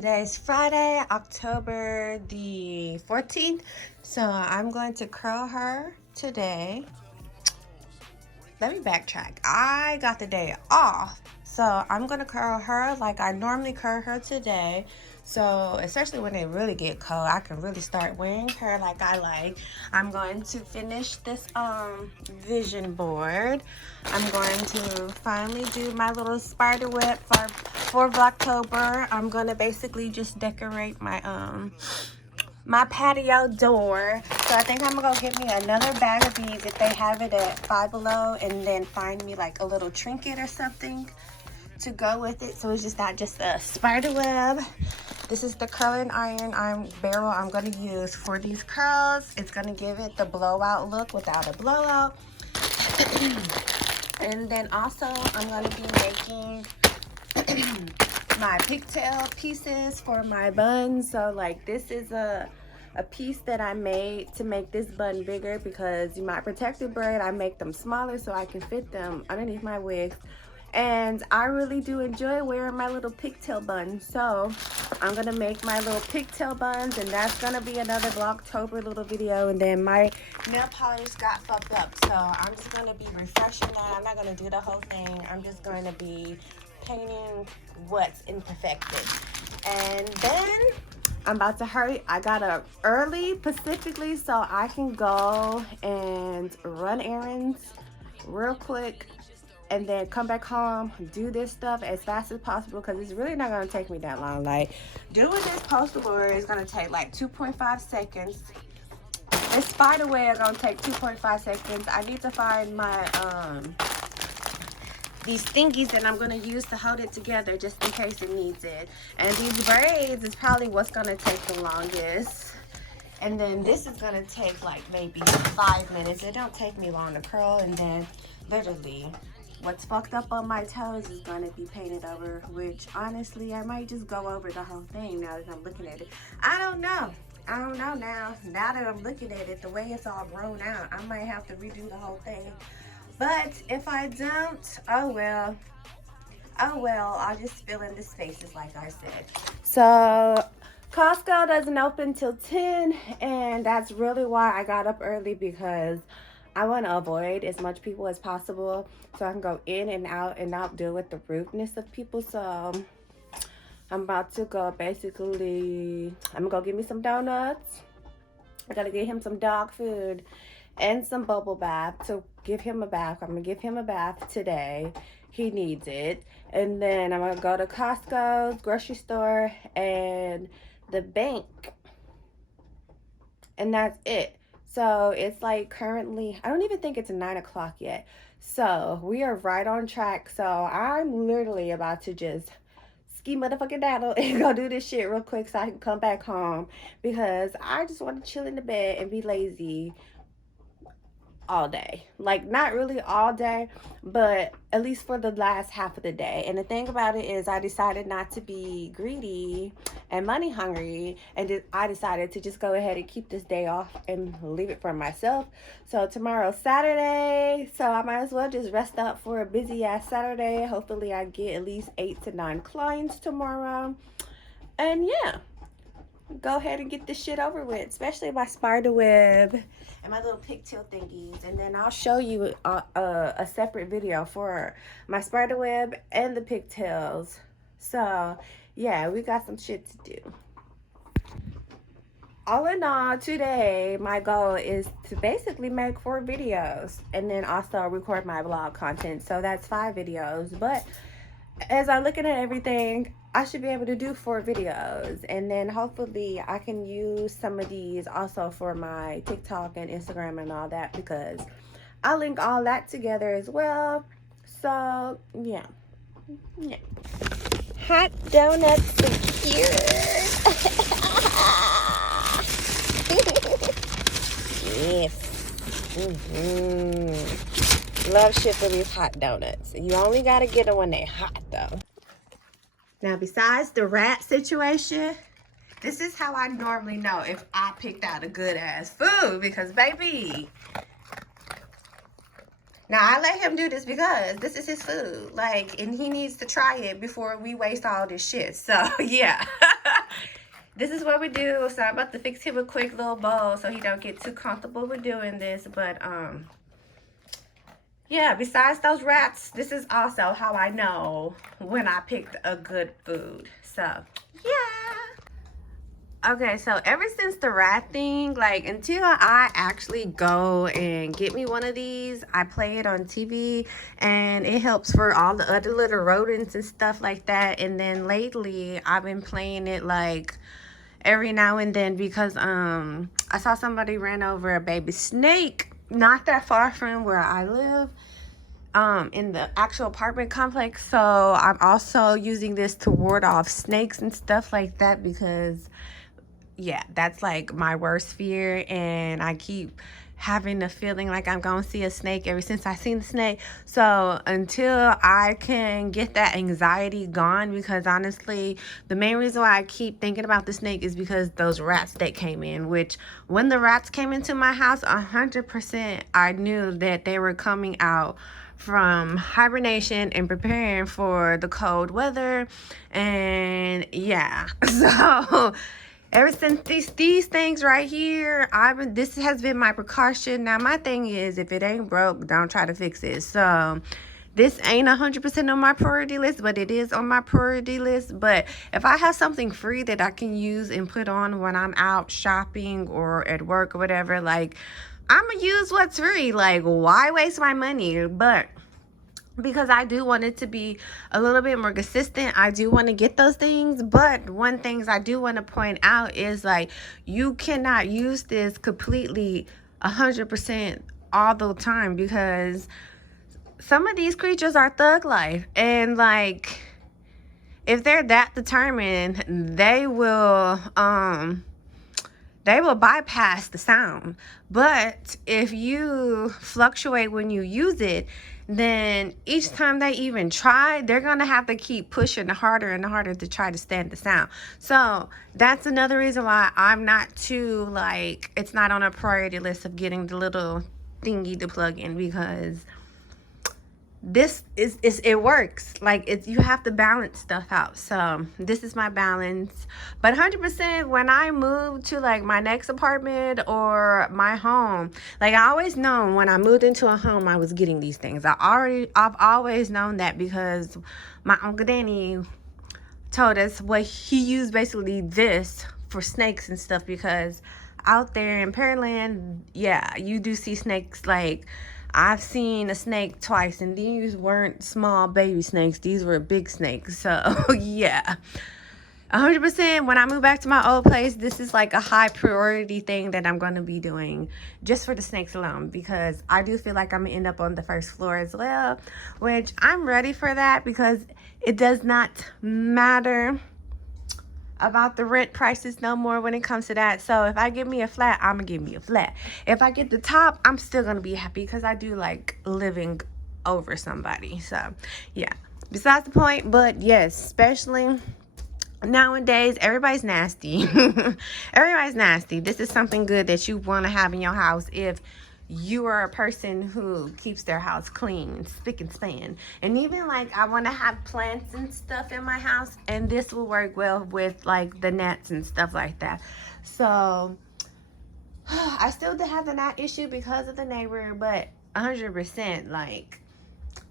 Today's Friday, October the 14th. So I'm going to curl her today. Let me backtrack. I got the day off. So I'm going to curl her like I normally curl her today. So especially when they really get cold, I can really start wearing her like I like. I'm going to finish this vision board. I'm going to finally do my little spider web for Blacktober. I'm going to basically just decorate my patio door. So I think I'm gonna go get me another bag of these if they have it at Five Below, and then find me like a little trinket or something to go with it, so it's just not just a spider web. This is the curling iron barrel I'm gonna use for these curls. It's gonna give it the blowout look without a blowout. And then also I'm gonna be making my pigtail pieces for my buns. So like this is a piece that I made to make this bun bigger, because my protective braid, I make them smaller so I can fit them underneath my wigs. And I really do enjoy wearing my little pigtail buns. So I'm gonna make my little pigtail buns, and that's gonna be another Vlogtober little video. And then my nail polish got fucked up, so I'm just gonna be refreshing that. I'm not gonna do the whole thing. I'm just going to be painting what's imperfected. And then I'm about to hurry. I got up early specifically so I can go and run errands real quick, and then come back home, do this stuff as fast as possible, because it's really not going to take me that long. Like, doing this poster board is going to take like 2.5 seconds. This spider web is going to take 2.5 seconds. I need to find my these thingies that I'm going to use to hold it together just in case it needs it. And these braids is probably what's going to take the longest. And then this is going to take like maybe 5 minutes. It don't take me long to curl. And then literally what's fucked up on my toes is going to be painted over, which honestly I might just go over the whole thing now that I'm looking at it. I don't know now that I'm looking at it, the way it's all grown out, I might have to redo the whole thing. But if I don't, oh well, I'll just fill in the spaces like I said. So Costco doesn't open till 10, and that's really why I got up early, because I want to avoid as much people as possible so I can go in and out and not deal with the rudeness of people. So I'm about to go, basically, I'm gonna go get me some donuts. I gotta get him some dog food and some bubble bath to give him a bath. I'm gonna give him a bath today. He needs it. And then I'm gonna go to Costco's grocery store and the bank, and that's it. So it's like currently, I don't even think it's 9 o'clock yet. So we are right on track. So I'm literally about to just ski motherfucking daddle and go do this shit real quick so I can come back home, because I just want to chill in the bed and be lazy all day. Like, not really all day, but at least for the last half of the day. And the thing about it is, I decided not to be greedy and money hungry, and I decided to just go ahead and keep this day off and leave it for myself. So tomorrow's Saturday, so I might as well just rest up for a busy ass Saturday. Hopefully I get at least 8 to 9 clients tomorrow. And yeah, go ahead and get this shit over with, especially my spider web and my little pigtail thingies. And then I'll show you a separate video for my spider web and the pigtails. So yeah, we got some shit to do. All in all, today my goal is to basically make 4 videos and then also record my vlog content. So that's 5 videos. But as I'm looking at everything, I should be able to do 4 videos, and then hopefully I can use some of these also for my TikTok and Instagram and all that, because I'll link all that together as well. So yeah. Hot donuts are here. Yes. Love shipping these hot donuts. You only gotta get them when they're hot though. Now, besides the rat situation, this is how I normally know if I picked out a good ass food, because baby, Now, I let him do this because this is his food. Like, and he needs to try it before we waste all this shit. So, yeah. This is what we do. So, I'm about to fix him a quick little bowl so he don't get too comfortable with doing this. But, yeah, besides those rats, this is also how I know when I picked a good food. So, yeah. Okay, so ever since the rat thing, like until I actually go and get me one of these, I play it on TV and it helps for all the other little rodents and stuff like that. And then lately I've been playing it like every now and then because I saw somebody ran over a baby snake not that far from where I live. In the actual apartment complex. So I'm also using this to ward off snakes and stuff like that because yeah, that's like my worst fear, and I keep having a feeling like I'm gonna see a snake ever since I seen the snake. So until I can get that anxiety gone, because honestly the main reason why I keep thinking about the snake is because those rats that came in, which when the rats came into my house, 100% I knew that they were coming out from hibernation and preparing for the cold weather. And yeah, so ever since these things right here, this has been my precaution. Now my thing is, if it ain't broke, don't try to fix it. So this ain't 100% on my priority list, but it is on my priority list. But if I have something free that I can use and put on when I'm out shopping or at work or whatever, like I'm gonna use what's free. Like, why waste my money? But because I do want it to be a little bit more consistent, I do want to get those things. But one things I do want to point out is like, you cannot use this completely 100% all the time, because some of these creatures are thug life, and like if they're that determined, they will bypass the sound. But if you fluctuate when you use it, then each time they even try, they're gonna have to keep pushing harder and harder to try to stand the sound. So that's another reason why I'm not too, like, it's not on a priority list of getting the little thingy to plug in, because this is it works. Like, it's, you have to balance stuff out. So this is my balance. But 100% when I move to like my next apartment or my home, like I always known when I moved into a home I was getting these things. I've always known that, because my Uncle Danny told us what he used basically this for snakes and stuff, because out there in Pearland, yeah, you do see snakes. Like, I've seen a snake twice, and these weren't small baby snakes. These were big snakes. So, yeah. 100% when I move back to my old place, this is like a high priority thing that I'm going to be doing just for the snakes alone, because I do feel like I'm going to end up on the first floor as well, which I'm ready for that, because it does not matter about the rent prices no more when it comes to that. So if I get me a flat, I'm gonna give me a flat. If I get the top, I'm still gonna be happy, because I do like living over somebody. So yeah, besides the point. But yes, especially nowadays, everybody's nasty. Everybody's nasty. This is something good that you want to have in your house if you are a person who keeps their house clean, spick and span. And even like, I want to have plants and stuff in my house, and this will work well with like the gnats and stuff like that. So I still have the gnat issue because of the neighbor, but 100%, like,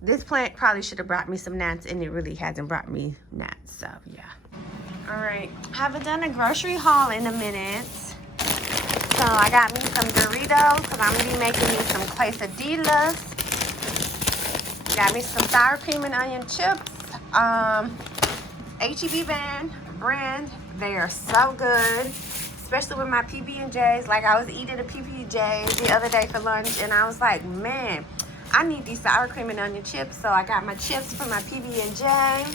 this plant probably should have brought me some gnats, and it really hasn't brought me gnats. So yeah. All right, haven't done a grocery haul in a minute. So I got me some Doritos, because I'm going to be making me some quesadillas. Got me some sour cream and onion chips. H-E-B brand. They are so good, especially with my PB&Js. Like, I was eating a PB&J the other day for lunch, and I was like, man, I need these sour cream and onion chips. So I got my chips for my PB&J.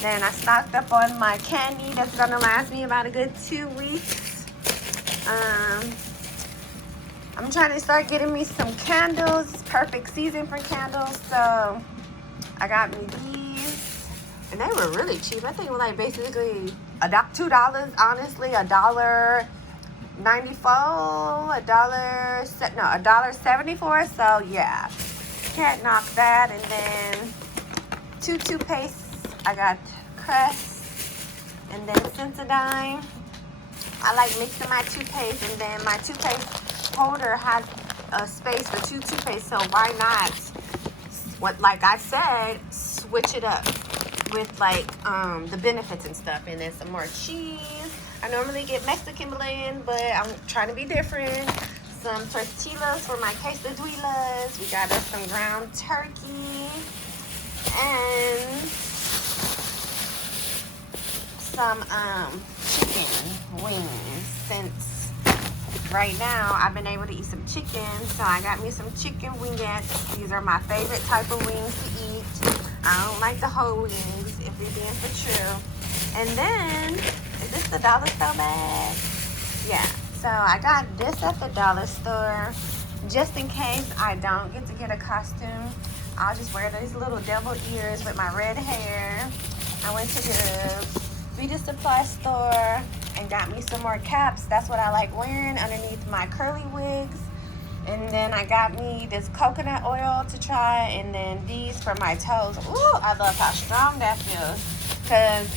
Then I stocked up on my candy that's going to last me about a good 2 weeks. I'm trying to start getting me some candles. It's perfect season for candles. So I got me these, and they were really cheap. I think it was like basically $2, honestly, $1.94, $1.74. So yeah, Can't knock that. And then 2 toothpastes. I got Crest and then Sensodyne. I like mixing my toothpaste, and then my toothpaste holder has a space for 2 toothpaste, so why not, like I said, switch it up with like the benefits and stuff. And then some more cheese. I normally get Mexican blend, but I'm trying to be different. Some tortillas for my quesadillas. We got us some ground turkey and some chicken wings. Since right now I've been able to eat some chicken, so I got me some chicken wingettes. These are my favorite type of wings to eat. I don't like the whole wings, if you're being for true. And then, is this the dollar store bag? Yeah, so I got this at the dollar store just in case I don't get to get a costume. I'll just wear these little devil ears with my red hair. I went to the beauty supply store and got me some more caps. That's what I like wearing underneath my curly wigs. And then I got me this coconut oil to try, and then these for my toes. Ooh, I love how strong that feels. Because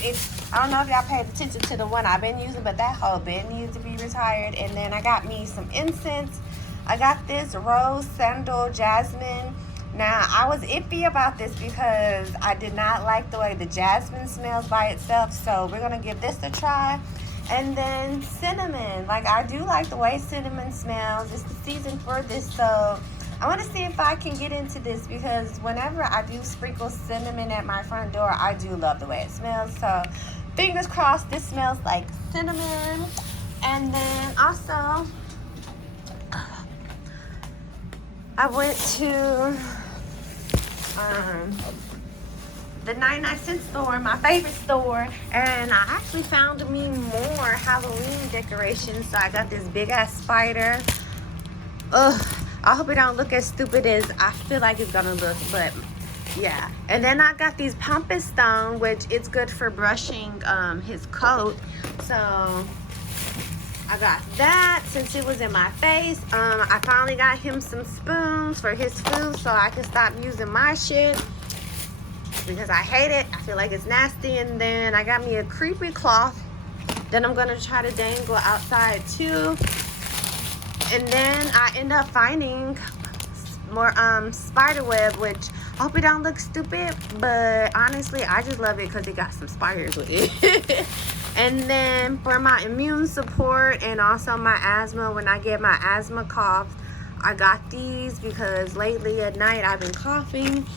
I don't know if y'all paid attention to the one I've been using, but that whole bit needs to be retired. And then I got me some incense. I got this rose, sandal, jasmine. Now, I was iffy about this because I did not like the way the jasmine smells by itself. So we're going to give this a try. And then cinnamon. Like, I do like the way cinnamon smells. It's the season for this, so I want to see if I can get into this, because whenever I do sprinkle cinnamon at my front door, I do love the way it smells. So fingers crossed this smells like cinnamon. And then also, I went to the 99-cent store, my favorite store, and I actually found me more Halloween decorations. So I got this big ass spider. Ugh, I hope it don't look as stupid as I feel like it's gonna look, but yeah. And then I got these pumpkin stone, which it's good for brushing his coat. So I got that since it was in my face. I finally got him some spoons for his food so I can stop using my shit, because I hate it. I feel like it's nasty. And then I got me a creepy cloth that I'm gonna try to dangle outside too. And then I end up finding more spider web, which I hope it don't look stupid, but honestly I just love it because it got some spiders with it. And then for my immune support and also my asthma, when I get my asthma cough, I got these because lately at night I've been coughing.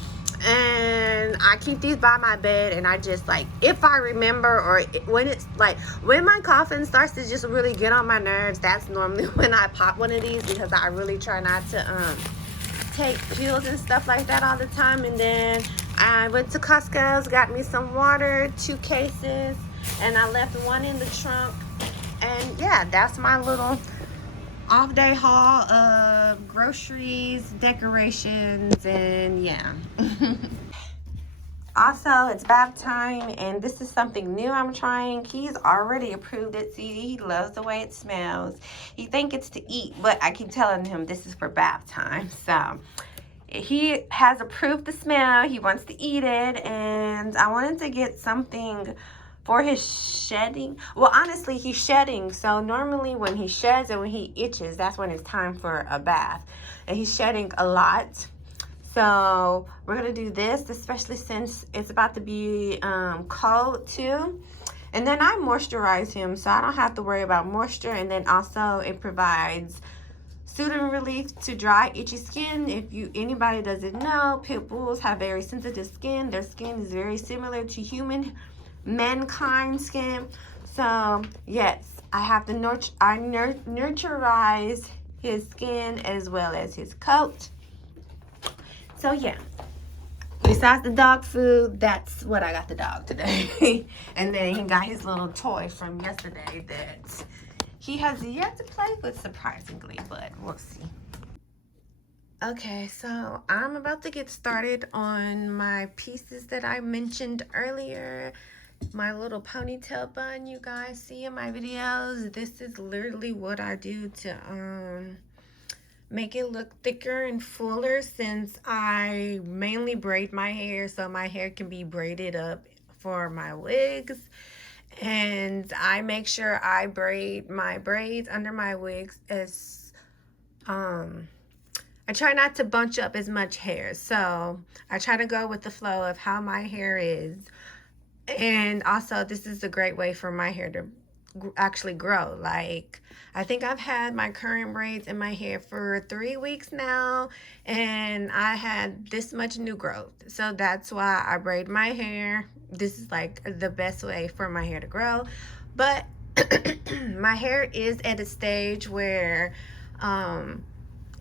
And I keep these by my bed, and I just, like, if I remember, or when it's like when my coughing starts to just really get on my nerves, that's normally when I pop one of these, because I really try not to take pills and stuff like that all the time. And then I went to Costco's, got me some water, 2 cases, and I left one in the trunk. And yeah, that's my little off-day haul of groceries, decorations, and yeah. Also, it's bath time, and this is something new I'm trying. He's already approved it. See, he loves the way it smells. He thinks it's to eat, but I keep telling him this is for bath time. So he has approved the smell. He wants to eat it, and I wanted to get something for his shedding. Well, honestly, he's shedding. So normally when he sheds and when he itches, that's when it's time for a bath. And he's shedding a lot. So we're gonna do this, especially since it's about to be cold too. And then I moisturize him, so I don't have to worry about moisture. And then also it provides soothing relief to dry, itchy skin. If anybody doesn't know, pit bulls have very sensitive skin. Their skin is very similar to mankind skin. So yes, I have to nurturize his skin as well as his coat. So yeah, besides the dog food, that's what I got the dog today. And then he got his little toy from yesterday that he has yet to play with, surprisingly, but we'll see. Okay, so I'm about to get started on my pieces that I mentioned earlier. My little ponytail bun you guys see in my videos. This is literally what I do to make it look thicker and fuller, since I mainly braid my hair so my hair can be braided up for my wigs. And I make sure I braid my braids under my wigs as I try not to bunch up as much hair. So I try to go with the flow of how my hair is. And also, this is a great way for my hair to actually grow. Like, I think I've had my current braids in my hair for 3 weeks now, and I had this much new growth. So that's why I braid my hair. This is like the best way for my hair to grow. But my hair is at a stage where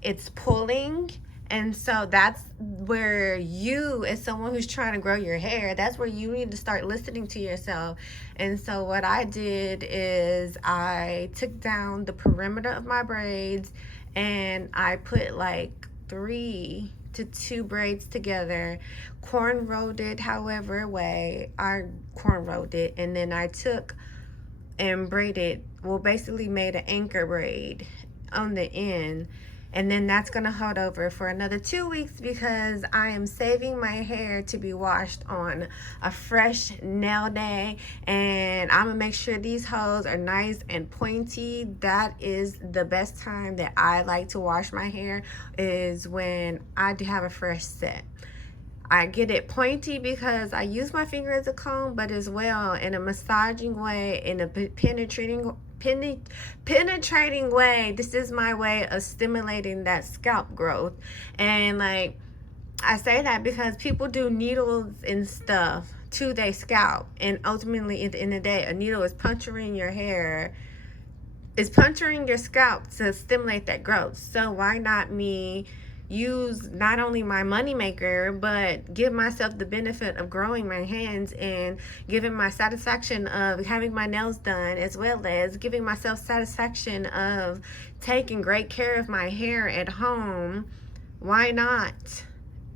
it's pulling, and so that's where you, as someone who's trying to grow your hair, that's where you need to start listening to yourself. And so what I did is I took down the perimeter of my braids, and I put like 3 to 2 braids together, cornrowed it however way I cornrowed it, and then I took and braided, well, basically made an anchor braid on the end. And then that's going to hold over for another 2 weeks, because I am saving my hair to be washed on a fresh nail day. And I'm going to make sure these hoes are nice and pointy. That is the best time that I like to wash my hair, is when I do have a fresh set. I get it pointy because I use my finger as a comb, but as well in a massaging way, in a penetrating way. This is my way of stimulating that scalp growth. And like, I say that because people do needles and stuff to their scalp, and ultimately at the end of the day, a needle is puncturing your hair, is puncturing your scalp to stimulate that growth. So why not me use not only my money maker, but give myself the benefit of growing my hands and giving my satisfaction of having my nails done, as well as giving myself satisfaction of taking great care of my hair at home. Why not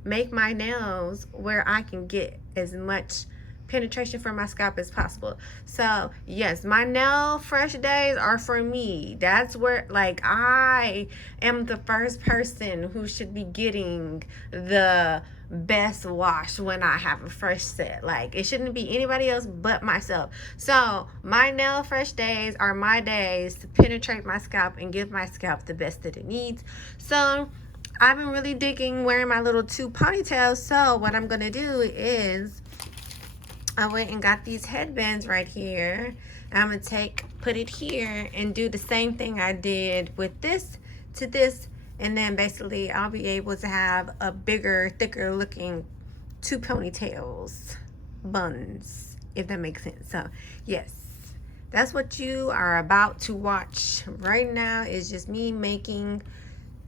make my nails where I can get as much penetration from my scalp as possible? So yes, my nail fresh days are for me. That's where, like, I am the first person who should be getting the best wash when I have a fresh set. Like, it shouldn't be anybody else but myself. So my nail fresh days are my days to penetrate my scalp and give my scalp the best that it needs. So I've been really digging wearing my little 2 ponytails. So what I'm gonna do is I went and got these headbands right here. I'm going to put it here and do the same thing I did with this to this. And then basically I'll be able to have a bigger, thicker looking 2 ponytails, buns, if that makes sense. So yes, that's what you are about to watch right now, is just me making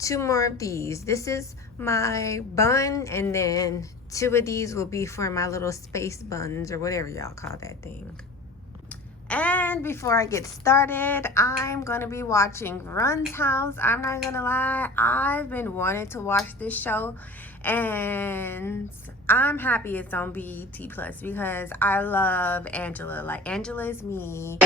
2 more of these. This is my bun, and then 2 of these will be for my little space buns, or whatever y'all call that thing. And before I get started, I'm gonna be watching Run's House. I'm not gonna lie, I've been wanting to watch this show, and I'm happy it's on BET Plus because I love Angela. Like, Angela is me.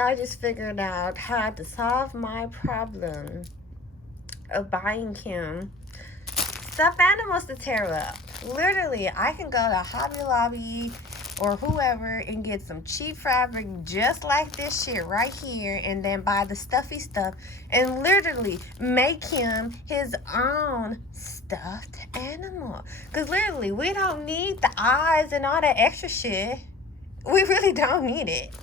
I just figured out how to solve my problem of buying him stuffed animals to tear up. Literally, I can go to Hobby Lobby or whoever and get some cheap fabric just like this shit right here, and then buy the stuffy stuff and literally make him his own stuffed animal. Because literally, we don't need the eyes and all that extra shit. We really don't need it.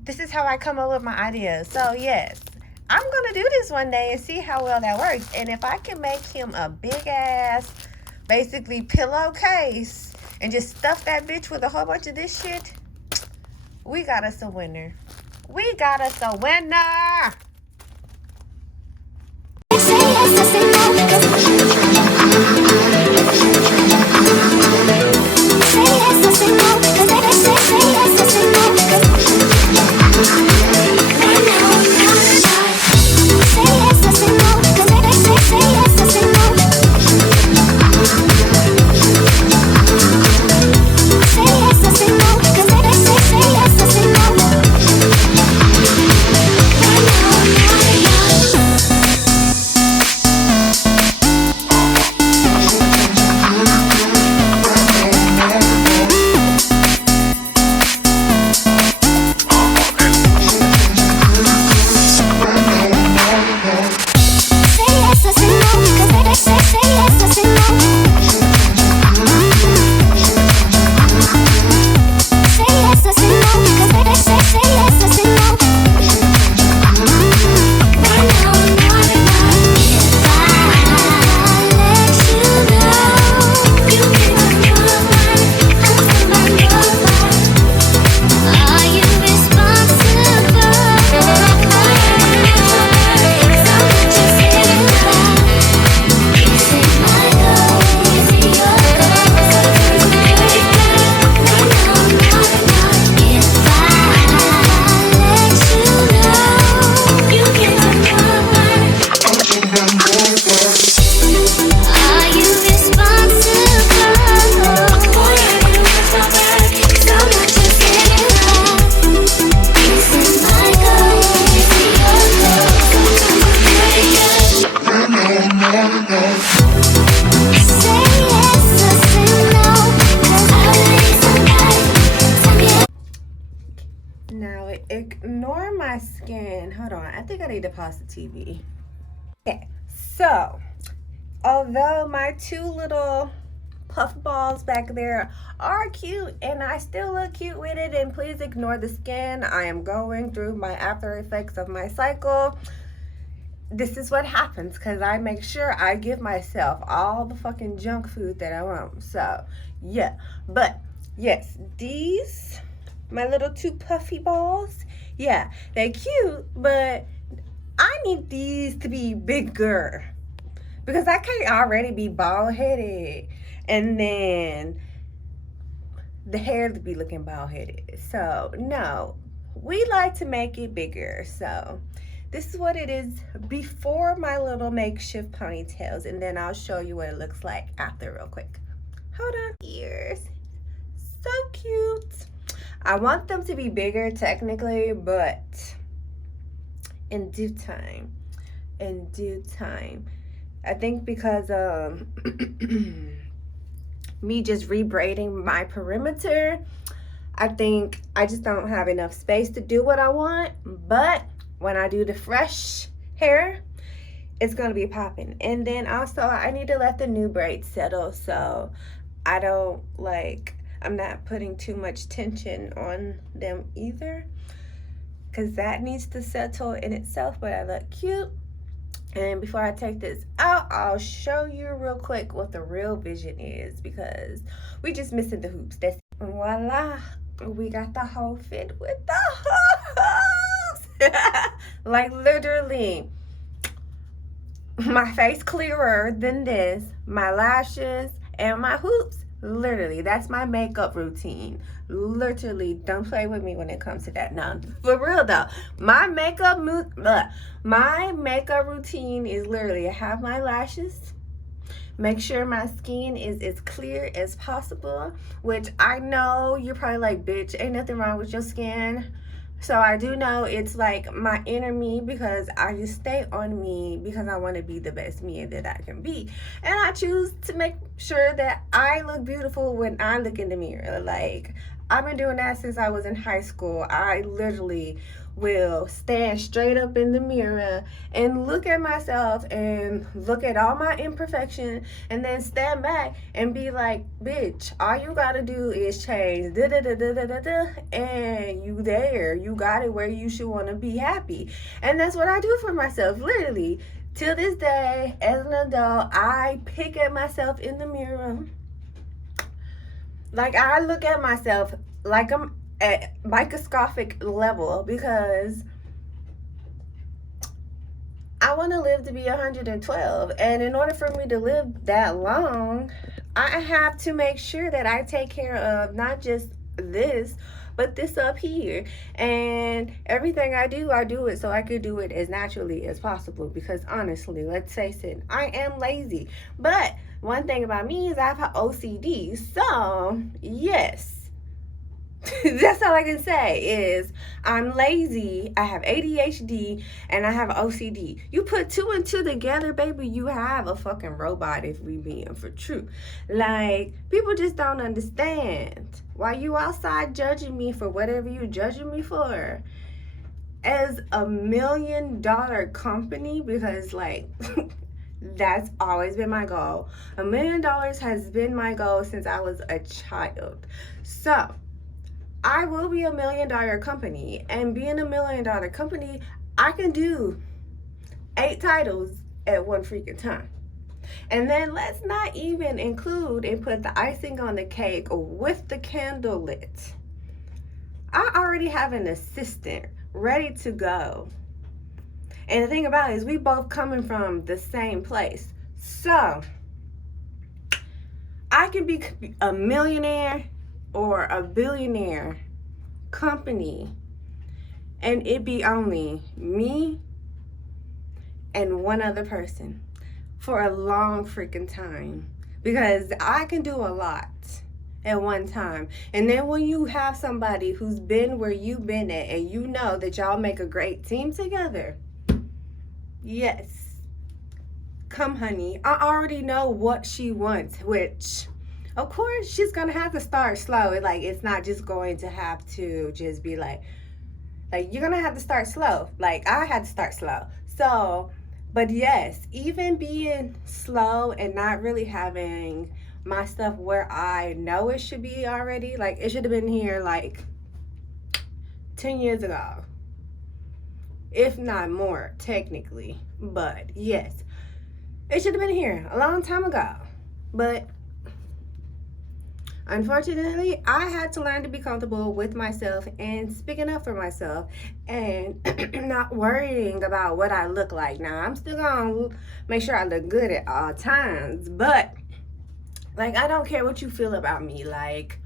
This is how I come up with my ideas. So yes, I'm gonna do this one day and see how well that works. And if I can make him a big ass, basically pillowcase, and just stuff that bitch with a whole bunch of this shit, we got us a winner. We got us a winner. Now, ignore my skin. Hold on. I think I need to pause the TV. Okay. So, although my two little puff balls back there are cute and I still look cute with it, and please ignore the skin. I am going through my after effects of my cycle. This is what happens because I make sure I give myself all the fucking junk food that I want. So, yeah. But, yes, these, my little two puffy balls, yeah, they're cute, but I need these to be bigger because I can't already be bald-headed and then the hair to be looking bald-headed. So, no, we like to make it bigger. So, this is what it is before my little makeshift ponytails, and then I'll show you what it looks like after real quick. Hold on. Ears. So cute. I want them to be bigger technically, but in due time. In due time. I think because me just rebraiding my perimeter, I think I just don't have enough space to do what I want, but when I do the fresh hair, it's gonna be popping. And then also I need to let the new braids settle, so I don't I'm not putting too much tension on them either, because that needs to settle in itself. But I look cute. And before I take this out, I'll show you real quick what the real vision is, because we just missing the hoops. That's voila, we got the whole fit with the hoops. Like literally, my face clearer than this, my lashes and my hoops. Literally, that's my makeup routine. Literally, don't play with me when it comes to that. No, for real though, my makeup routine is literally, I have my lashes, make sure my skin is as clear as possible, which I know you're probably like, bitch, ain't nothing wrong with your skin. So I do know it's like my inner me, because I just stay on me because I want to be the best me that I can be. And I choose to make sure that I look beautiful when I look in the mirror. Like, I've been doing that since I was in high school. I literally will stand straight up in the mirror and look at myself and look at all my imperfection, and then stand back and be like, bitch, all you gotta do is change da da da da da da da, and you there, you got it where you should want to be happy. And that's what I do for myself, literally. Till this day, as an adult, I pick at myself in the mirror. Like, I look at myself like I'm at microscopic level, because I want to live to be 112. And in order for me to live that long, I have to make sure that I take care of not just this, but this up here. And everything I do it so I could do it as naturally as possible. Because honestly, let's face it, I am lazy. But one thing about me is I have OCD. So, yes. That's all I can say is I'm lazy, I have ADHD, and I have OCD. You put 2 and 2 together, baby, you have a fucking robot, if we being for true. Like, people just don't understand. Why you outside judging me for whatever you judging me for? As $1 million company, because like that's always been my goal. $1 million has been my goal since I was a child. So I will be $1 million company, and being $1 million company, I can do 8 titles at one freaking time. And then let's not even include and put the icing on the cake with the candle lit. I already have an assistant ready to go. And the thing about it is we both coming from the same place. So I can be a millionaire or a billionaire company, and it be only me and one other person for a long freaking time, because I can do a lot at one time. And then when you have somebody who's been where you've been at, and you know that y'all make a great team together, yes, come honey, I already know what she wants, which of course she's gonna have to start slow. Like, it's not just going to have to just be like you're gonna have to start slow. Like, I had to start slow. So, but yes, even being slow and not really having my stuff where I know it should be already, like it should have been here like 10 years ago, if not more technically. But yes, it should have been here a long time ago. But unfortunately, I had to learn to be comfortable with myself and speaking up for myself and not worrying about what I look like. Now, I'm still gonna make sure I look good at all times, but like, I don't care what you feel about me. Like,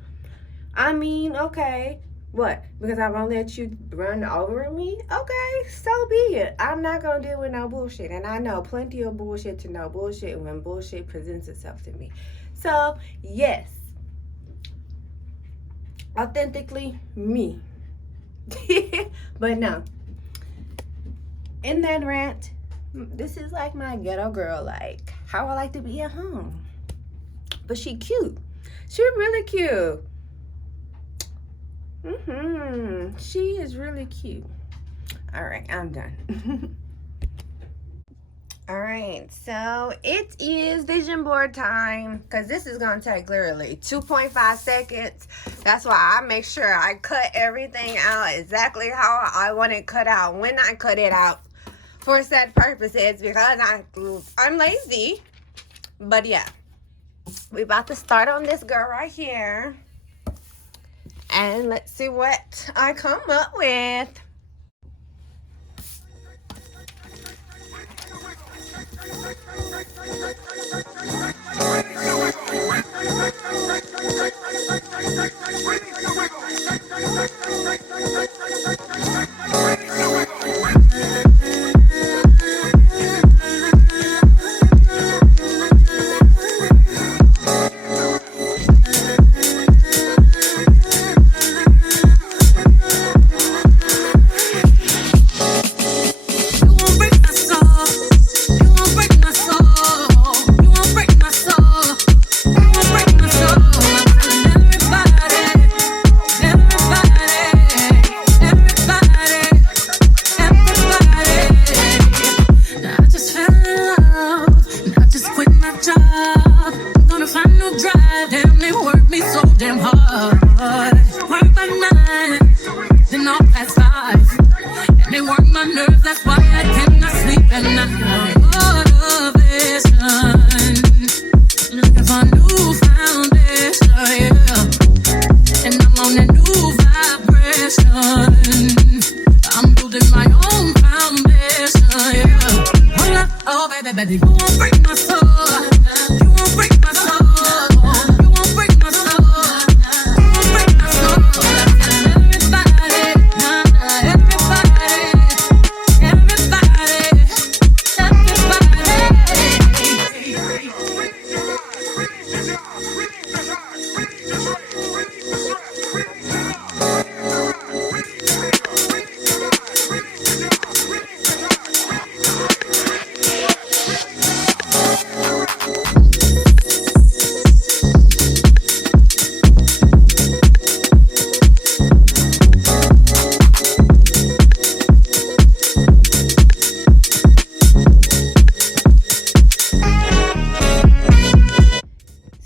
I mean, okay, what? Because I won't let you run over me? Okay, so be it. I'm not gonna deal with no bullshit. And I know plenty of bullshit to know bullshit when bullshit presents itself to me. So, yes. Authentically me. But no, in that rant, this is like my ghetto girl, like how I like to be at home. But she cute. She really cute. She is really cute. All right, I'm done. All right, so it is vision board time, because this is going to take literally 2.5 seconds. That's why I make sure I cut everything out exactly how I want it cut out when I cut it out for set purposes, because I'm lazy. But yeah, we about to start on this girl right here, and let's see what I come up with. drive, damn, they work me so damn hard. Work by 9, then I'll past 5. And they work my nerves, that's why I cannot sleep at night. Motivation, looking for a new foundation, yeah. And I'm on a new vibration. I'm building my own foundation, yeah. Hold up, oh baby, baby, you won't break my soul. You won't break my soul. You won't break my soul. You won't break my soul. Everybody,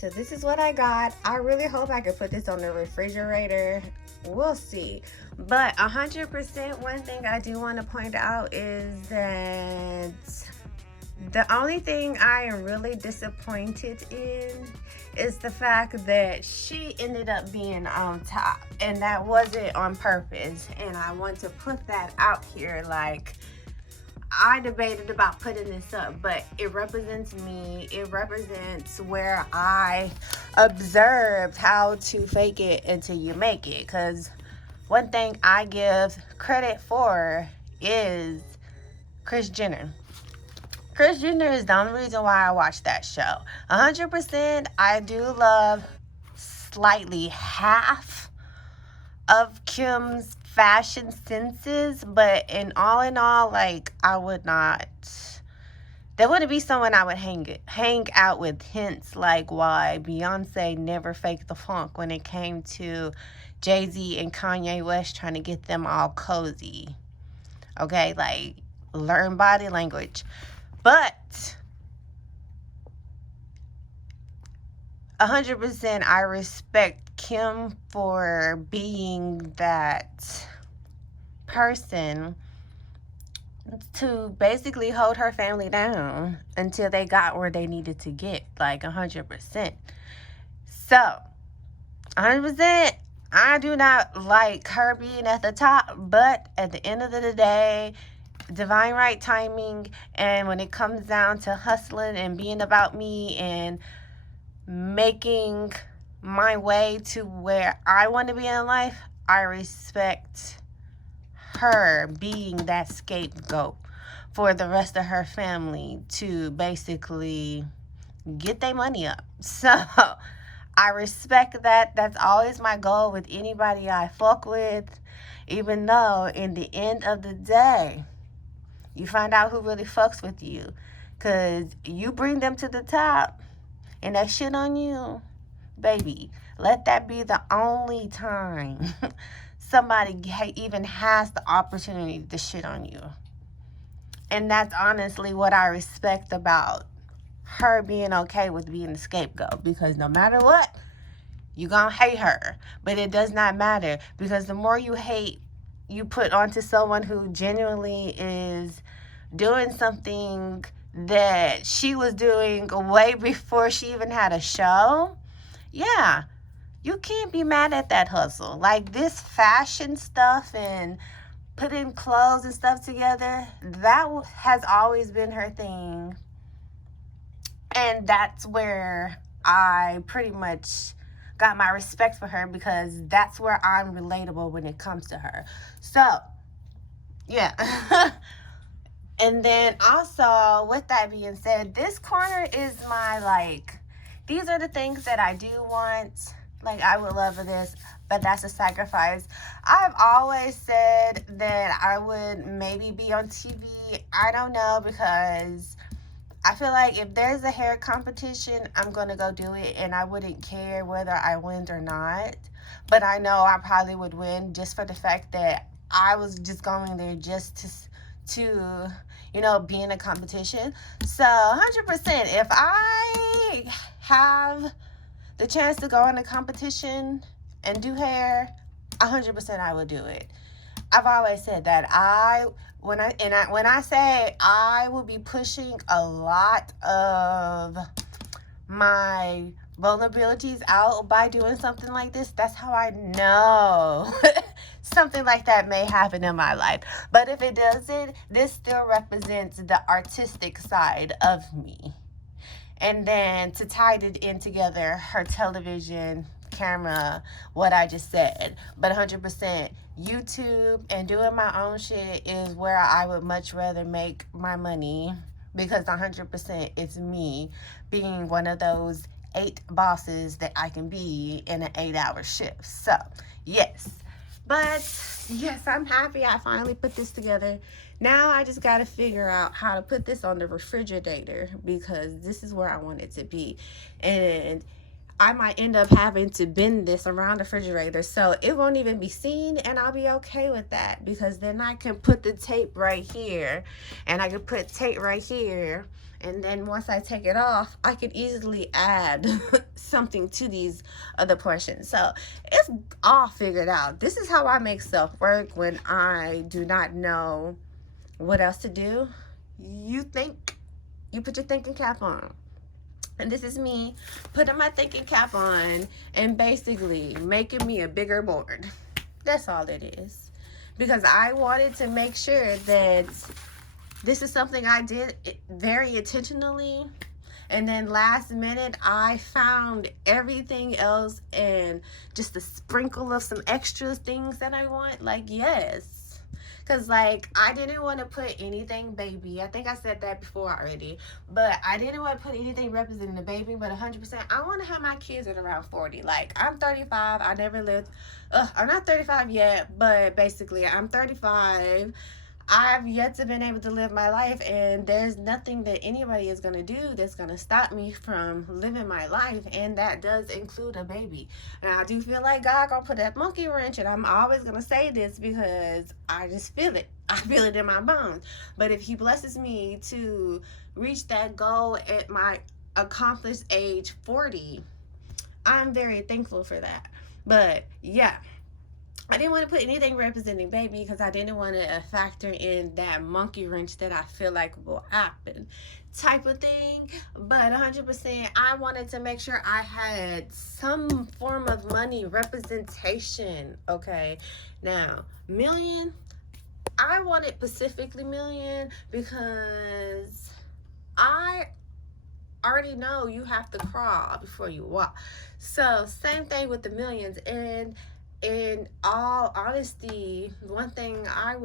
So this is what I got. I really hope I can put this on the refrigerator. We'll see. But 100%, one thing I do want to point out is that the only thing I am really disappointed in is the fact that she ended up being on top, and that wasn't on purpose. And I want to put that out here. Like, I debated about putting this up, but it represents me. It represents where I observed how to fake it until you make it. Because one thing I give credit for is Kris Jenner. Kris Jenner is the only reason why I watch that show. 100%, I do love slightly half of Kim's fashion senses, but in all, like, I would not, there wouldn't be someone I would hang out with. Hence, like, why Beyonce never faked the funk when it came to Jay-Z and Kanye West trying to get them all cozy. Okay, like, learn body language. But 100% I respect Kim for being that person to basically hold her family down until they got where they needed to get, like 100%. So 100%, I do not like her being at the top, but at the end of the day, divine right timing, and when it comes down to hustling and being about me and making my way to where I want to be in life, I respect her being that scapegoat for the rest of her family to basically get their money up. So I respect that. That's always my goal with anybody I fuck with, even though in the end of the day, you find out who really fucks with you, because you bring them to the top and that shit on you, baby, let that be the only time somebody even has the opportunity to shit on you. And that's honestly what I respect about her being okay with being the scapegoat, because no matter what, you gonna hate her. But it does not matter, because the more you hate you put onto someone who genuinely is doing something that she was doing way before she even had a show, yeah, you can't be mad at that hustle. Like, this fashion stuff and putting clothes and stuff together, that has always been her thing. And that's where I pretty much got my respect for her, because that's where I'm relatable when it comes to her. So, yeah. And then also, with that being said, this corner is my, like, these are the things that I do want. Like, I would love this, but that's a sacrifice. I've always said that I would maybe be on TV. I don't know, because I feel like if there's a hair competition, I'm going to go do it, and I wouldn't care whether I win or not. But I know I probably would win, just for the fact that I was just going there just to you know, be in a competition. So 100%, if I have the chance to go in a competition and do hair, 100% I would do it. I've always said that when I say I will be pushing a lot of my vulnerabilities out by doing something like this, that's how I know something like that may happen in my life. But if it doesn't, this still represents the artistic side of me. And then to tie it in together, her television, camera, what I just said. But 100% YouTube and doing my own shit is where I would much rather make my money, because 100% it's me being one of those 8 bosses that I can be in an 8-hour shift. So, yes. But, yes, I'm happy I finally put this together. Now I just got to figure out how to put this on the refrigerator, because this is where I want it to be. And I might end up having to bend this around the refrigerator so it won't even be seen, and I'll be okay with that, because then I can put the tape right here, and I can put tape right here, and then once I take it off, I can easily add something to these other portions. So it's all figured out. This is how I make stuff work when I do not know what else to do. You put your thinking cap on. And this is me putting my thinking cap on and basically making me a bigger board. That's all it is. Because I wanted to make sure that this is something I did very intentionally. And then last minute, I found everything else and just a sprinkle of some extra things that I want. Like, yes. Because, like, I didn't want to put anything baby. I think I said that before already. But I didn't want to put anything representing the baby. But 100%, I want to have my kids at around 40. Like, I'm 35. I never lived. I'm not 35 yet. But basically, I'm 35. I've yet to been able to live my life, and there's nothing that anybody is going to do that's going to stop me from living my life, and that does include a baby. And I do feel like God gonna put that monkey wrench, and I'm always going to say this because I just feel it. I feel it in my bones. But if he blesses me to reach that goal at my accomplished age 40, I'm very thankful for that. But yeah, I didn't want to put anything representing baby because I didn't want to factor in that monkey wrench that I feel like will happen type of thing. But 100%, I wanted to make sure I had some form of money representation. Okay, now million, I wanted specifically million because I already know you have to crawl before you walk. So same thing with the millions. And in all honesty, one thing I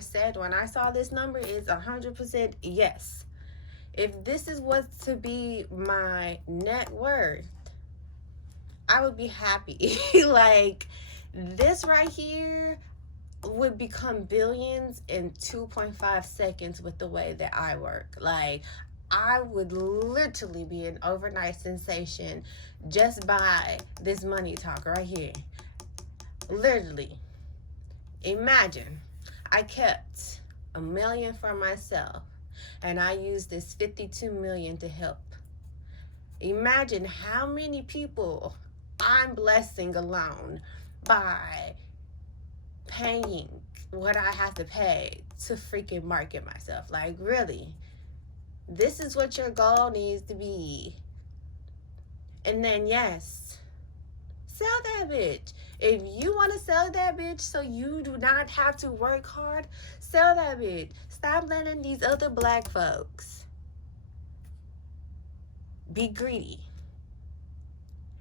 said when I saw this number is 100% yes. If this is what's to be my net worth, I would be happy. Like, this right here would become billions in 2.5 seconds with the way that I work. Like, I would literally be an overnight sensation just by this money talk right here. Literally, imagine I kept $1 million for myself and I used this 52 million to help. Imagine how many people I'm blessing alone by paying what I have to pay to freaking market myself. Like, really, this is what your goal needs to be. And then yes, sell that bitch. If you want to sell that bitch so you do not have to work hard, sell that bitch. Stop letting these other black folks be greedy.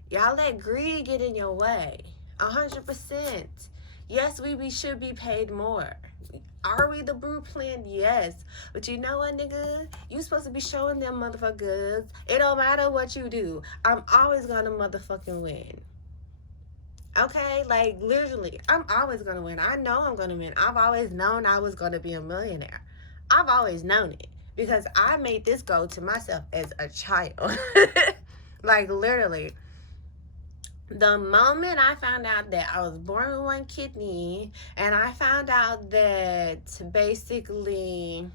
Y'all let greed get in your way. 100%. Yes, we should be paid more. Are we the blueprint? Yes. But you know what, nigga? You supposed to be showing them motherfuckers. It don't matter what you do. I'm always gonna motherfucking win. Okay? Like, literally, I'm always gonna win. I know I'm gonna win. I've always known I was gonna be a millionaire. I've always known it. Because I made this goal to myself as a child. Like, literally. The moment I found out that I was born with one kidney, and I found out that basically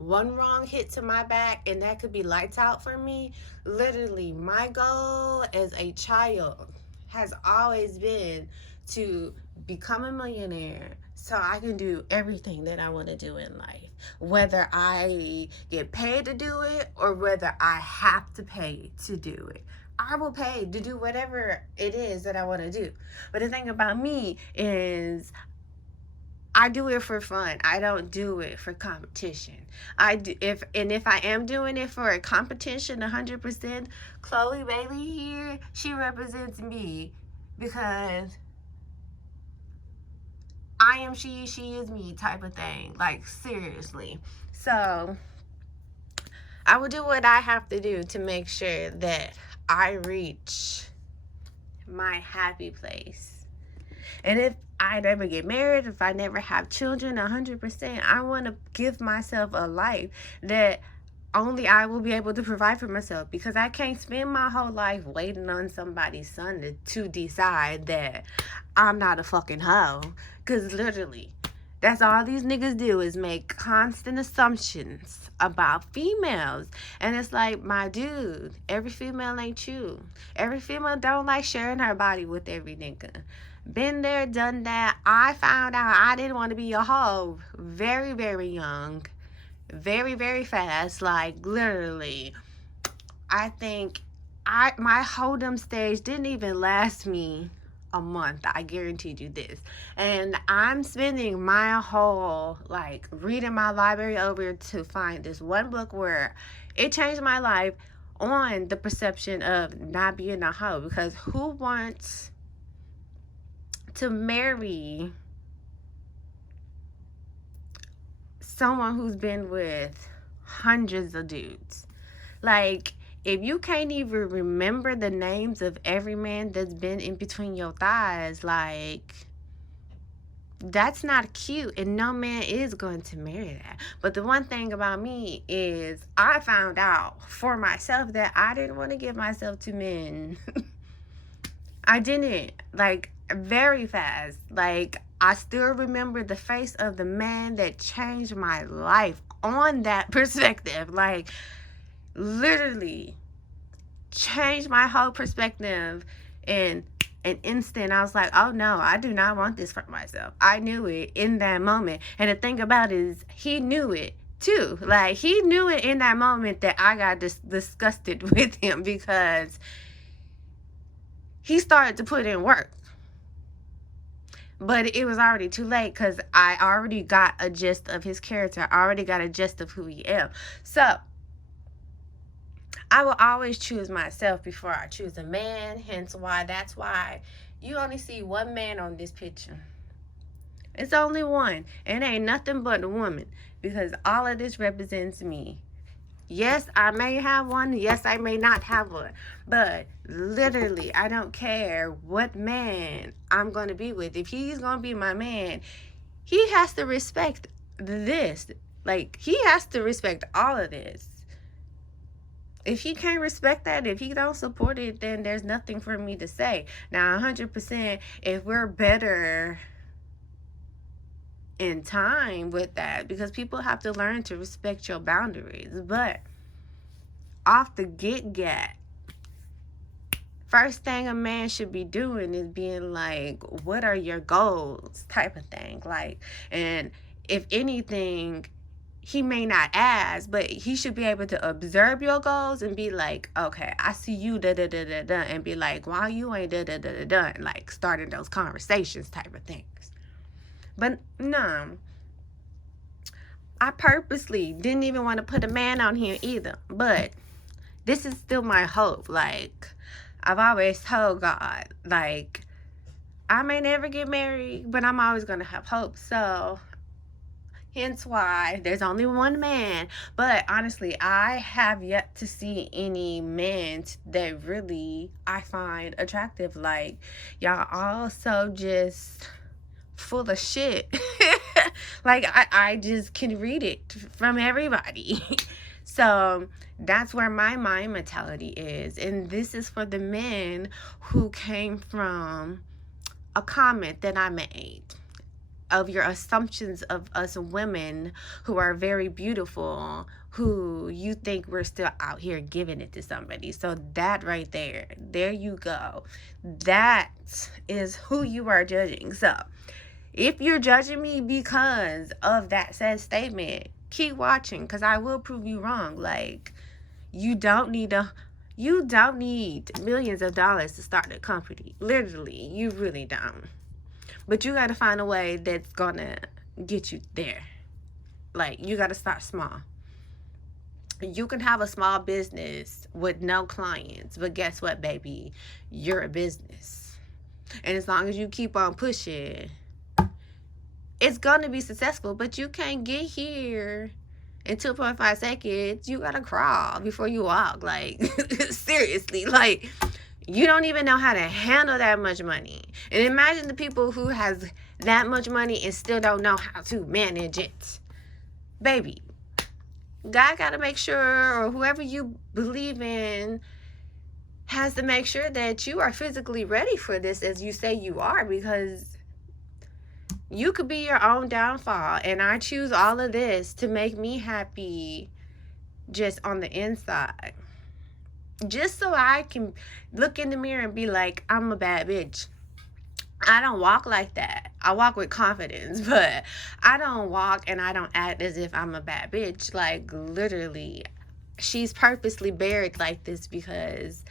one wrong hit to my back and that could be lights out for me. Literally, my goal as a child has always been to become a millionaire so I can do everything that I want to do in life. Whether I get paid to do it or whether I have to pay to do it. I will pay to do whatever it is that I want to do. But the thing about me is I do it for fun. I don't do it for competition. If I am doing it for a competition 100%, Chloe Bailey here, she represents me because I am she is me type of thing. Like, seriously. So I will do what I have to do to make sure that I reach my happy place. And if I never get married, if I never have children, 100%, I want to give myself a life that only I will be able to provide for myself, because I can't spend my whole life waiting on somebody's son to decide that I'm not a fucking hoe. Because literally, that's all these niggas do is make constant assumptions about females. And it's like, my dude, every female ain't you. Every female don't like sharing her body with every nigga. Been there, done that. I found out I didn't want to be a hoe very, very young. Very, very fast. Like, literally, I think my hold'em stage didn't even last me a month. I guaranteed you this. And I'm spending my whole, like, reading my library over to find this one book where it changed my life on the perception of not being a hoe. Because who wants to marry someone who's been with hundreds of dudes? Like, if you can't even remember the names of every man that's been in between your thighs, like, that's not cute, and no man is going to marry that. But the one thing about me is I found out for myself that I didn't want to give myself to men. I didn't. Like, very fast. Like, I still remember the face of the man that changed my life on that perspective. Like, literally changed my whole perspective in an instant. I was like, oh no, I do not want this for myself. I knew it in that moment. And the thing about it is, he knew it too. Like, he knew it in that moment that I got disgusted with him, because he started to put in work. But it was already too late, because I already got a gist of his character. I already got a gist of who he is. So I will always choose myself before I choose a man. Hence why, that's why you only see one man on this picture. It's only one. And it ain't nothing but a woman, because all of this represents me. Yes, I may have one. Yes, I may not have one. But literally, I don't care what man I'm going to be with. If he's going to be my man, he has to respect this. Like, he has to respect all of this. If he can't respect that, if he don't support it, then there's nothing for me to say. Now, 100%, if we're better in time with that, because people have to learn to respect your boundaries. But off the get, first thing a man should be doing is being like, what are your goals, type of thing. Like, and if anything, he may not ask, but he should be able to observe your goals and be like, okay, I see you da-da-da-da-da, and be like, why you ain't da-da-da-da-da, and like starting those conversations type of things. But no, I purposely didn't even want to put a man on here either. But this is still my hope. Like, I've always told God, like, I may never get married, but I'm always going to have hope. So hence why there's only one man. But honestly, I have yet to see any men that really I find attractive. Like, y'all also just full of shit. Like, I just can read it from everybody. So that's where my mind mentality is. And this is for the men who came from a comment that I made. your assumptions of us women who are very beautiful, who you think we're still out here giving it to somebody. So that right there you go. That is who you are judging. So if you're judging me because of that said statement, keep watching, because I will prove you wrong. Like, you don't need millions of dollars to start a company. Literally, you really don't. But you got to find a way that's going to get you there. Like, you got to start small. You can have a small business with no clients, but guess what, baby? You're a business. And as long as you keep on pushing, it's going to be successful. But you can't get here in 2.5 seconds. You got to crawl before you walk. Like, seriously. Like, you don't even know how to handle that much money. And imagine the people who has that much money and still don't know how to manage it. Baby, God got to make sure, or whoever you believe in has to make sure that you are physically ready for this as you say you are, because you could be your own downfall. And I choose all of this to make me happy just on the inside. Just so I can look in the mirror and be like, I'm a bad bitch. I don't walk like that. I walk with confidence, but I don't walk and I don't act as if I'm a bad bitch. Like, literally, she's purposely buried like this because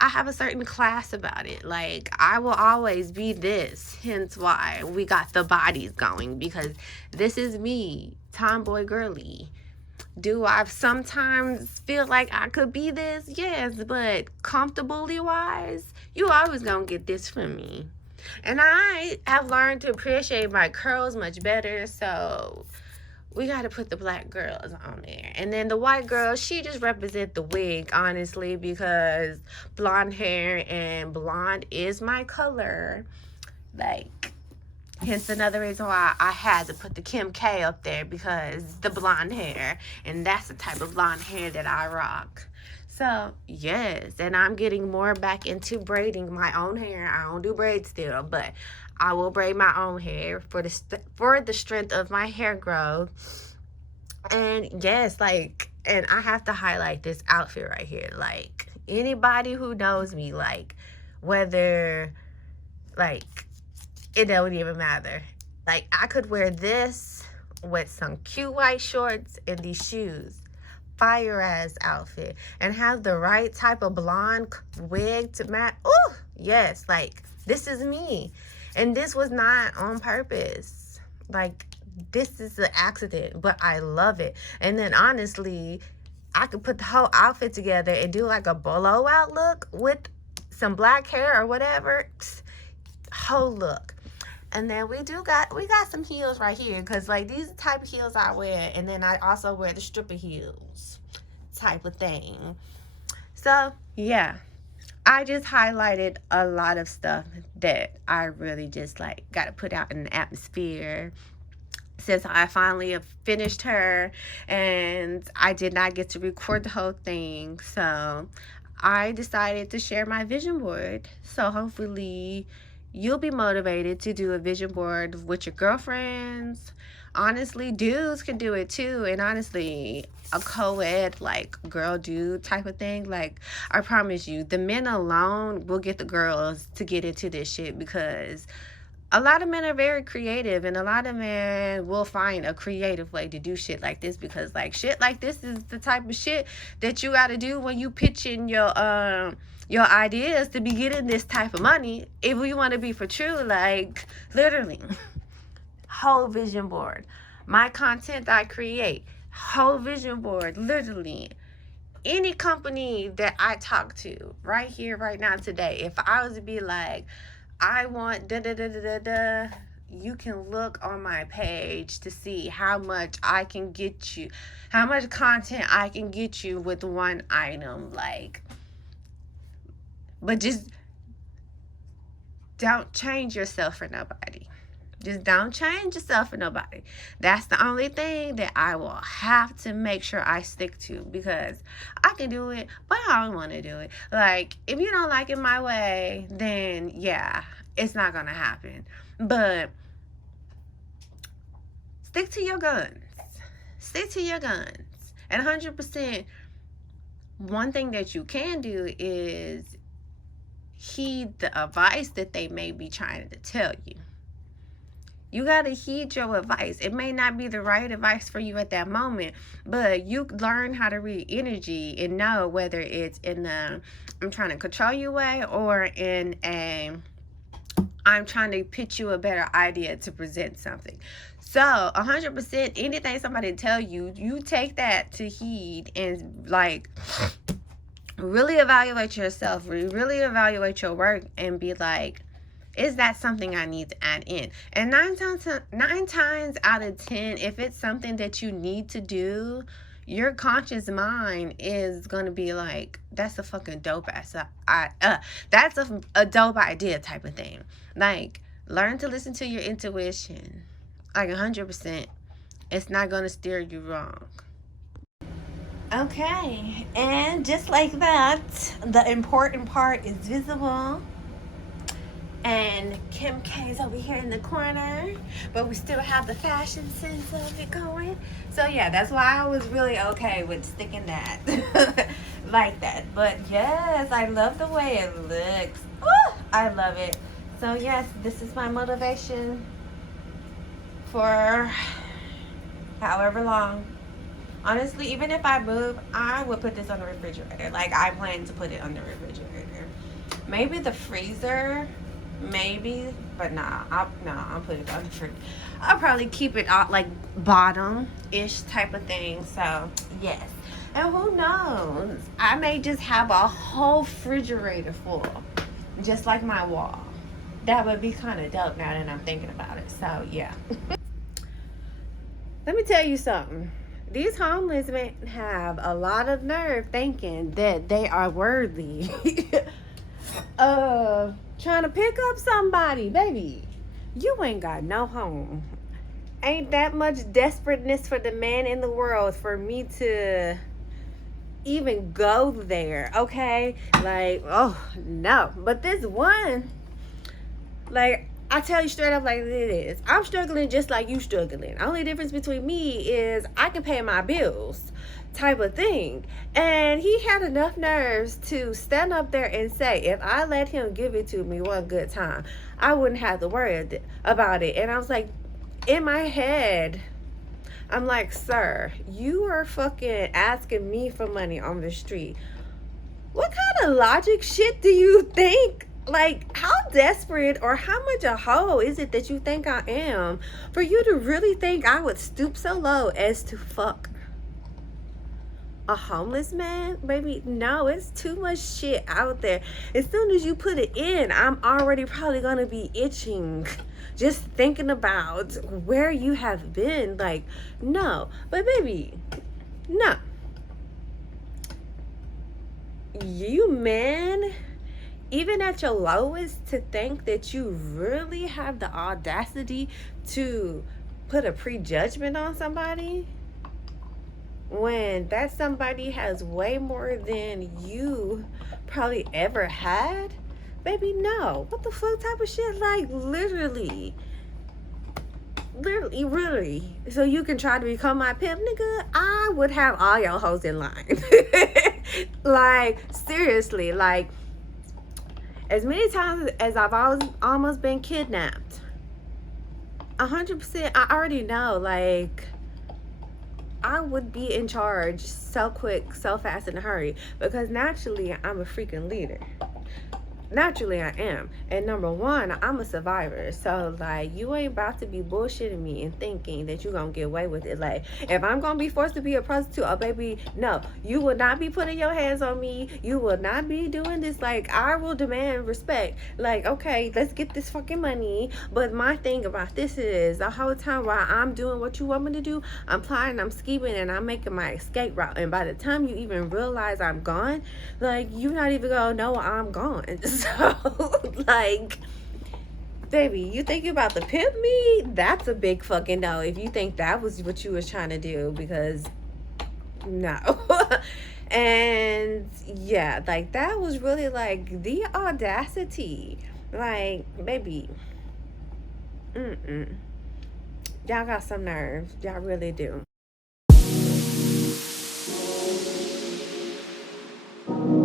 I have a certain class about it. Like, I will always be this. Hence why we got the bodies going, because this is me, tomboy girly. Do I sometimes feel like I could be this? Yes, but comfortably wise, you always gonna get this from me. And I have learned to appreciate my curls much better, so we gotta put the black girls on there. And then the white girls, she just represent the wig, honestly, because blonde hair and blonde is my color. Like, hence another reason why I had to put the Kim K up there, because the blonde hair, and that's the type of blonde hair that I rock. So yes, and I'm getting more back into braiding my own hair. I don't do braids still, but I will braid my own hair for the strength of my hair growth. And yes, like, and I have to highlight this outfit right here. Like, anybody who knows me, like, whether, like, it don't even matter. Like, I could wear this with some cute white shorts and these shoes. Fire ass outfit. And have the right type of blonde wig to match. Ooh, yes. Like, this is me. And this was not on purpose. Like, this is an accident. But I love it. And then, honestly, I could put the whole outfit together and do like a blowout look with some black hair or whatever. Psst, whole look. And then we got some heels right here, because like these type of heels I wear, and then I also wear the stripper heels type of thing. So yeah, I just highlighted a lot of stuff that I really just like got to put out in the atmosphere, since I finally have finished her and I did not get to record the whole thing. So I decided to share my vision board. So hopefully you'll be motivated to do a vision board with your girlfriends. Honestly, dudes can do it too. And honestly, a co-ed, like, girl-dude type of thing. Like, I promise you, the men alone will get the girls to get into this shit, because a lot of men are very creative, and a lot of men will find a creative way to do shit like this, because, like, shit like this is the type of shit that you got to do when you pitching your ideas to be getting this type of money. If we want to be for true, like, literally, whole vision board. My content I create, whole vision board, literally. Any company that I talk to right here, right now, today, if I was to be like, I want da-da-da-da-da-da, you can look on my page to see how much I can get you, how much content I can get you with one item. Like, but just don't change yourself for nobody. Just don't change yourself for nobody. That's the only thing that I will have to make sure I stick to, because I can do it, but I don't want to do it. Like, if you don't like it my way, then yeah, it's not going to happen. But stick to your guns. Stick to your guns. And 100%, one thing that you can do is heed the advice that they may be trying to tell you. You got to heed your advice. It may not be the right advice for you at that moment, but you learn how to read energy and know whether it's in the I'm trying to control you way or in a I'm trying to pitch you a better idea to present something. So 100%, anything somebody tell you, you take that to heed and like really evaluate yourself, really evaluate your work and be like, is that something I need to add in? And 9 times out of 10, if it's something that you need to do, your conscious mind is going to be like, that's a fucking dope ass, that's a dope idea type of thing. Like, learn to listen to your intuition. Like 100%. It's not going to steer you wrong. Okay, and just like that, the important part is visible. And Kim K's over here in the corner, but we still have the fashion sense of it going. So yeah, that's why I was really okay with sticking that like that. But yes, I love the way it looks. Ooh, I love it. So yes, this is my motivation for however long. Honestly, even if I move, I would put this on the refrigerator. Like, I plan to put it on the refrigerator. Maybe the freezer. Maybe, but nah, I'll put it on the fridge. I'll probably keep it out like bottom-ish type of thing. So yes, and who knows, I may just have a whole refrigerator full, just like my wall. That would be kind of dope now that I'm thinking about it. So yeah. Let me tell you something. These homeless men have a lot of nerve thinking that they are worthy of trying to pick up somebody. Baby, you ain't got no home. Ain't that much desperateness for the man in the world for me to even go there, okay? Like, oh no. But this one, like, I tell you straight up like it is. I'm struggling just like you struggling. Only difference between me is I can pay my bills type of thing. And he had enough nerves to stand up there and say, if I let him give it to me one good time, I wouldn't have to worry about it. And I was like, in my head, I'm like, sir, you are fucking asking me for money on the street. What kind of logic shit do you think? Like, how desperate or how much a hoe is it that you think I am for you to really think I would stoop so low as to fuck a homeless man? Baby, no, it's too much shit out there. As soon as you put it in, I'm already probably gonna be itching just thinking about where you have been. Like, no. But baby, no. You man, even at your lowest, to think that you really have the audacity to put a prejudgment on somebody when that somebody has way more than you probably ever had, baby, no. What the fuck type of shit? Like, literally, really. So you can try to become my pimp, nigga? I would have all y'all hoes in line. Like, seriously, like, as many times as I've almost been kidnapped, 100%, I already know, like, I would be in charge so quick, so fast, in a hurry, because naturally, I'm a freaking leader. Naturally, I am. And number one, I'm a survivor. So, like, you ain't about to be bullshitting me and thinking that you're going to get away with it. Like, if I'm going to be forced to be a prostitute, oh, baby, no. You will not be putting your hands on me. You will not be doing this. Like, I will demand respect. Like, okay, let's get this fucking money. But my thing about this is, the whole time while I'm doing what you want me to do, I'm plotting, I'm scheming, and I'm making my escape route. And by the time you even realize I'm gone, like, you're not even going to know I'm gone. So, like, baby, you thinking about the pimp me? That's a big fucking no. If you think that was what you was trying to do, because no. And yeah, like, that was really like the audacity. Like, baby, Y'all got some nerve. Y'all really do.